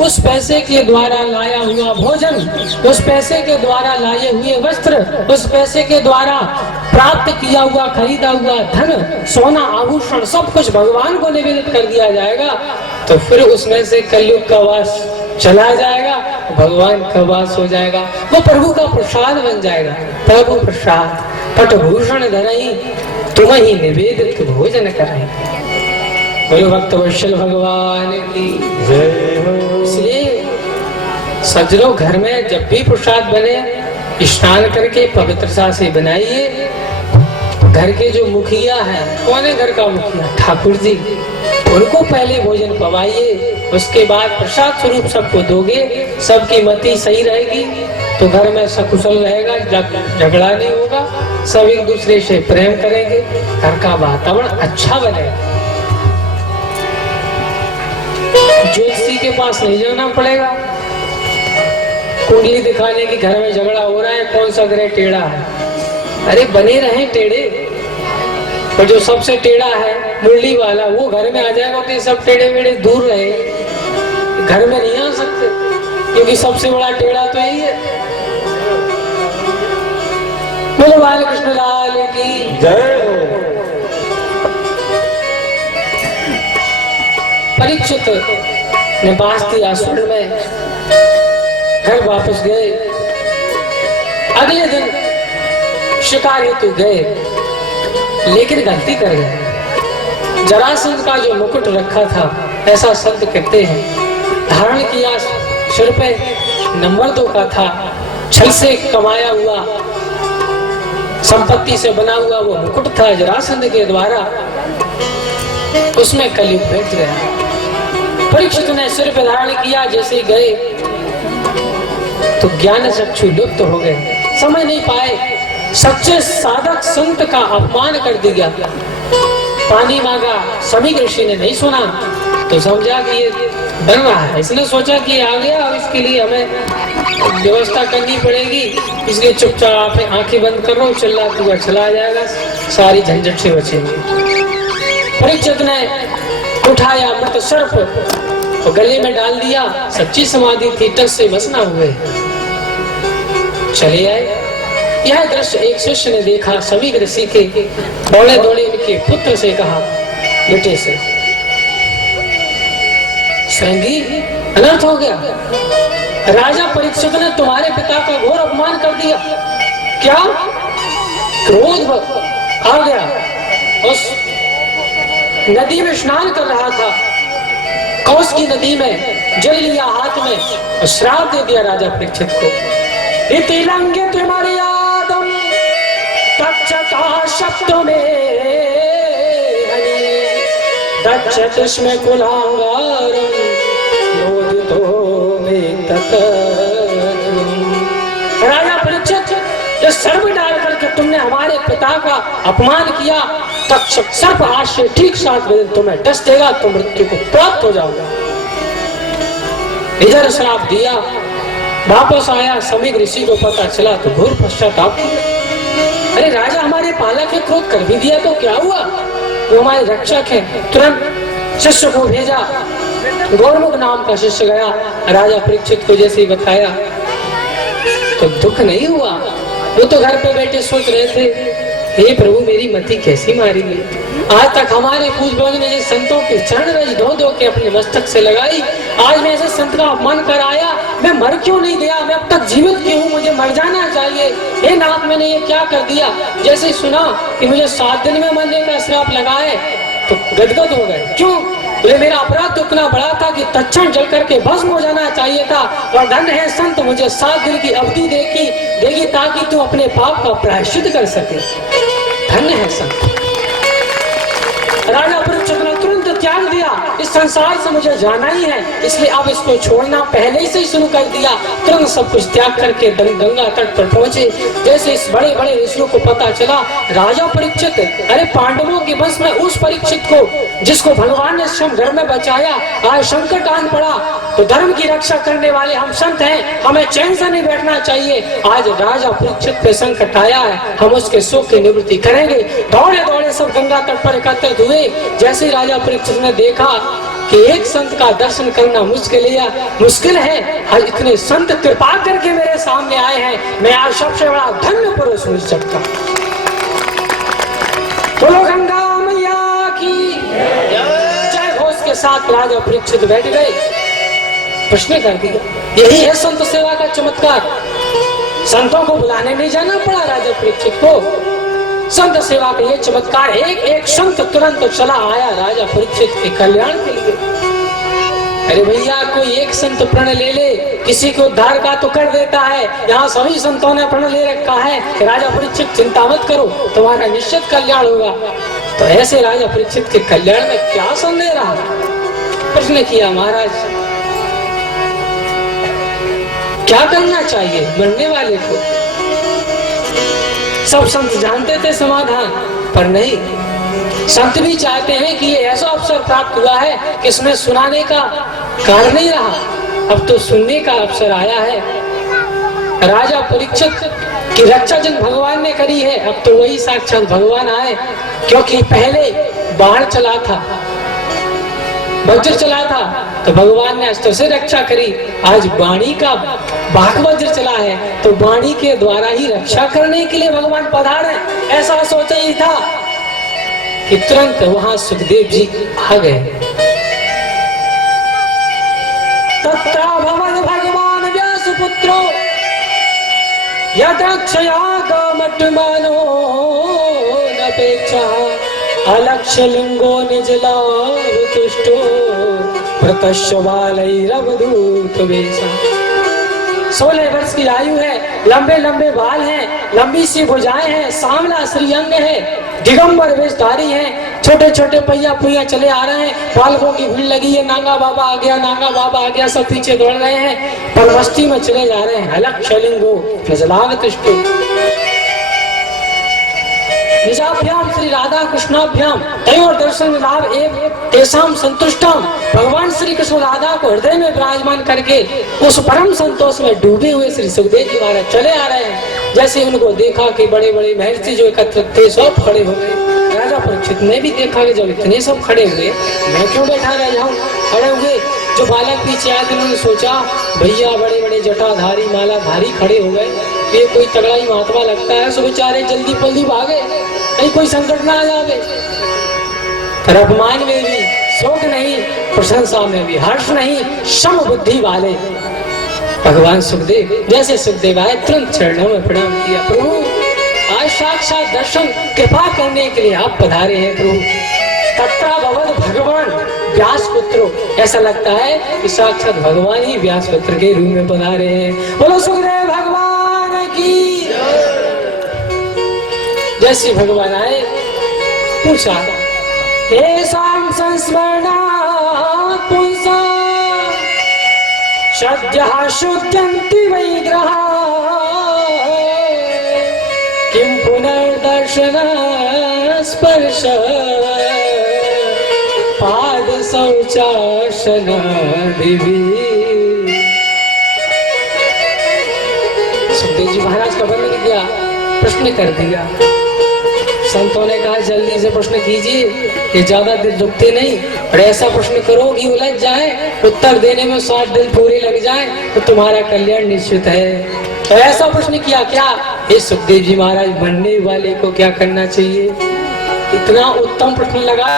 उस पैसे के द्वारा लाया हुआ भोजन, उस पैसे के द्वारा लाए हुए वस्त्र, उस पैसे के द्वारा प्राप्त किया हुआ खरीदा हुआ धन, सोना, आभूषण, सब कुछ भगवान को निवेदित कर दिया जाएगा, तो फिर उसमें से कलयुग का वास चला जाएगा, भगवान का वास हो जाएगा, वो प्रभु का प्रसाद बन जाएगा। प्रभु प्रसाद पटभूषण धरई तुम ही निवेदित भोजन करई। बोलो भक्त वत्सल भगवान की जय हो। इसलिए सज्जनों, घर में जब भी प्रसाद बने स्नान करके पवित्रता से बनाइए। घर के जो मुखिया है, कौन है घर का मुखिया? ठाकुर जी, उनको पहले भोजन पवाइए, उसके बाद प्रसाद स्वरूप सबको दोगे, सबकी मति सही रहेगी तो घर में सकुशल रहेगा, झगड़ा नहीं होगा, सब एक दूसरे से प्रेम करेंगे, घर का वातावरण अच्छा बनेगा। ज्योतिषी के पास नहीं जाना पड़ेगा, कुंडली दिखाने की घर में झगड़ा हो रहा है, कौन सा ग्रह टेढ़ा है। अरे बने रहे टेढ़े, और जो सबसे टेढ़ा है मुरली वाला, वो घर में आ जाएगा तो सब टेढ़े मेढ़े दूर रहे, घर में नहीं आ सकते, क्योंकि सबसे बड़ा टेढ़ा तो यही है। बोलो बालकृष्ण लाल की जय हो। परीक्षित ने बास्ती आश्रम में घर वापस गए। अगले दिन शिकार हेतु गए, लेकिन गलती कर गए। जरासंध का जो मुकुट रखा था, ऐसा संत कहते हैं, धारण किया सिर पे, नंबर 2 का था, छल से कमाया हुआ, संपत्ति से बना हुआ वो मुकुट था जरासंध के द्वारा, उसमें कलयुग बैठ गया। परीक्षित ने सिर पे धारण किया, जैसे ही गए तो ज्ञान चक्षु लुप्त हो गए, समझ नहीं पाए। सच्चे साधक संत का अपमान कर दिया। पानी मांगा, सभी ऋषि ने नहीं सुना, तो समझा कि ये बन रहा है, इसने सोचा कि आ गया, अब इसके लिए हमें व्यवस्था करनी पड़ेगी, इसलिए चुपचाप आंखें बंद कर रहा हूं, चिल्लाते हुआ चला जाएगा, सारी झंझट से बचेंगे। परीक्षित ने उठाया मृत सर्प और गले में डाल दिया, सच्ची समाधि थी, टस से बस ना हुए, चले आए। यह दृश्य एक शिष्य ने देखा, सभी ऋषि के दौड़े दौड़े उनके पुत्र से कहा, बेटे से, संगी अनर्थ हो गया, राजा परीक्षित ने तुम्हारे पिता का घोर अपमान कर दिया। क्या? क्रोध आ गया, उस नदी में स्नान कर रहा था, कौश की नदी में जल लिया हाथ में और श्राप दे दिया राजा परीक्षित को। इतिलंगे तुम्हारी आदम तक्षका शब्द में दक्ष में कुलांगारम नोदितो में तत। राजा परीक्षित, जो सर्प डाल करके तुमने हमारे पिता का अपमान किया, तक्षक सर्प आज से ठीक 7 बजे तुम्हें डस देगा, तुम मृत्यु को प्राप्त हो जाओगे। इधर श्राप दिया, वापस आया, सभी ऋषि को पता चला तो घोर पश्चाताप किया। अरे राजा हमारे पालक है, क्रोध कर भी दिया तो क्या हुआ, वो हमारे रक्षक है। तुरंत शिष्य को भेजा, गौरमुख नाम का शिष्य गया, राजा परीक्षित को जैसे ही बताया तो दुख नहीं हुआ। वो तो घर पे बैठे सोच रहे थे, हे प्रभु मेरी मति कैसी मारी गई। आज तक हमारे पूर्वज ने जिस संतों के चरण रज धो धो के अपने मस्तक से लगाई, आज मैं ऐसे संत का अपमान कर आया, मैं मर क्यों नहीं गया, मैं अब तक जीवित क्यों हूँ, मुझे मर जाना चाहिए। हे नाथ, मैंने ये क्या कर दिया। जैसे सुना कि मुझे 7 दिन में मरने का श्राप लगा है तो गदगद हो गए। क्यों? बोले मेरा अपराध उतना बड़ा था कि तत्क्षण जल करके भस्म हो जाना चाहिए था, और धन्य है संत मुझे 7 दिन की अवधि देगी ताकि तू अपने पाप का प्रायश्चित कर सके। धन्य है संत। राजा परीक्षित ने तुरंत त्याग दिया, इस संसार से मुझे जाना ही है, इसलिए अब इसको छोड़ना पहले से ही शुरू कर दिया। तुरंत सब कुछ त्याग करके गंगा तट पर पहुंचे। जैसे इस बड़े बड़े ऋषियों को पता चला, राजा परीक्षित, अरे पांडवों के वंश में उस परीक्षित को जिसको भगवान ने स्वयं घर में बचाया, आज संकट आन पड़ा, तो धर्म की रक्षा करने वाले हम संत हैं, हमें चैन से नहीं बैठना चाहिए। आज राजा परीक्षित पे संकट आया है, हम उसके शोक की निवृत्ति करेंगे। दौड़े दौड़े सब गंगा तट पर एकत्रित हुए। जैसे राजा परीक्षित ने देखा कि एक संत का दर्शन करना मुश्किल है। आज इतने संत कृपा करके मेरे सामने आए हैं, मैं आज सबसे बड़ा धन्य पुरुष हूँ इस जग का। बोलो गंगा मैया की जय घोष के साथ राजा परीक्षित बैठ गए। प्रश्न कर दिया, यही है संत सेवा का चमत्कार। संतों को बुलाने नहीं जाना पड़ा राजा परीक्षित को। संत सेवा का ये चमत्कार, एक एक संत तुरंत चला आया राजा परीक्षित के कल्याण के लिए। अरे भैया, कोई एक संत प्रण ले ले, किसी को उद्धार का तो कर देता है। यहाँ सभी संतों ने प्रण ले रखा है कि राजा परीक्षित चिंता मत करो, तुम्हारा निश्चित कल्याण होगा। तो ऐसे राजा परीक्षित के कल्याण में क्या संदेह रहा? प्रश्न किया, महाराज क्या करना चाहिए मरने वाले को? सब संत जानते थे समाधान, पर नहीं, संत भी चाहते हैं कि ये ऐसा अवसर प्राप्त हुआ है कि इसमें सुनाने का कारण नहीं रहा, अब तो सुनने का अवसर आया है। राजा परीक्षित की रक्षा जिन भगवान ने करी है, अब तो वही साक्षात भगवान आए। क्योंकि पहले बाढ़ चला था, वज्र चला था, तो भगवान ने अस्त्र से रक्षा करी। आज वाणी का बाघ वज्र चला है, तो वाणी के द्वारा ही रक्षा करने के लिए भगवान पधारे। ऐसा सोचा ही था कि तुरंत वहां सुखदेव जी आ गए। तत्रा भवन भगवान व्यासपुत्रो यदक्षयागमट्मानो नपेक्षा अलक्ष्य लिंगो निजलाभ तुष्टो प्रतश्य बालैरवधूत वेशा। 16 वर्ष की आयु है, लंबे लंबे बाल हैं, लंबी सी भुजाएं हैं, सांवला श्रीअंग है, दिगंबर वेशधारी है, छोटे छोटे पहिया पुइया चले आ रहे हैं। बालकों की भीड़ लगी है, नांगा बाबा आ गया, नांगा बाबा आ गया, सब पीछे दौड़ रहे हैं, पर मस्ती में चले जा रहे हैं। अलक्ष्य लिंगो निजलाभ तुष्टो, निजाभ्याम श्री राधा कृष्णाभ्याम तयोर दर्शन लाभ एक तेसाम संतुष्टम। भगवान श्री कृष्ण राधा को हृदय में विराजमान करके उस परम संतोष में डूबे हुए श्री सुखदेव जी महाराज चले आ रहे हैं। जैसे उनको देखा कि बड़े बड़े महर्षि जो एकत्रित थे सब खड़े हो गए। राजा परीक्षित ने भी देखा कि जब इतने सब खड़े हुए, मैं क्यों बैठा रह जाऊं? खड़े हुए। जो बालक पीछे आए थे उन्होंने सोचा, भैया बड़े बड़े जटाधारी मालाधारी खड़े हो गए, ये कोई तगड़ा ही महात्मा लगता है, सो बेचारे जल्दी जल्दी भागे, कहीं कोई संकट ना आ जावे। पर अपमान में भी शोक नहीं, प्रशंसा में भी हर्ष नहीं, सम बुद्धि वाले भगवान सुखदेव। जैसे सुखदेव आए तुरंत चरणों में प्रणाम किया। प्रभु आज साक्षात दर्शन कृपा करने के लिए आप पधारे हैं प्रभु। तत्रा भवद भगवान व्यास पुत्रो, ऐसा लगता है कि साक्षात भगवान ही व्यास पुत्र के रूप में पधारे हैं। बोलो सुखदेव भगवान की। जैसे भगवान आए पूछा, हे साम संस्मरणा पुंसा सद्यः शुद्ध्यन्ति वैग्रहा किं पुनर्दर्शन स्पर्श पाद शौचासन दिवी। सुखदेव जी महाराज का वर्णन किया, प्रश्न कर दिया। संतों ने कहा जल्दी से प्रश्न कीजिए, ये ज्यादा दिन रुकते नहीं, और ऐसा प्रश्न करो कि उलझ जाए, उत्तर देने में 7 दिन पूरे लग जाए तो तुम्हारा कल्याण निश्चित है। तो ऐसा प्रश्न किया। क्या? ये सुखदेव जी महाराज, बनने वाले को क्या करना चाहिए? इतना उत्तम प्रश्न लगा।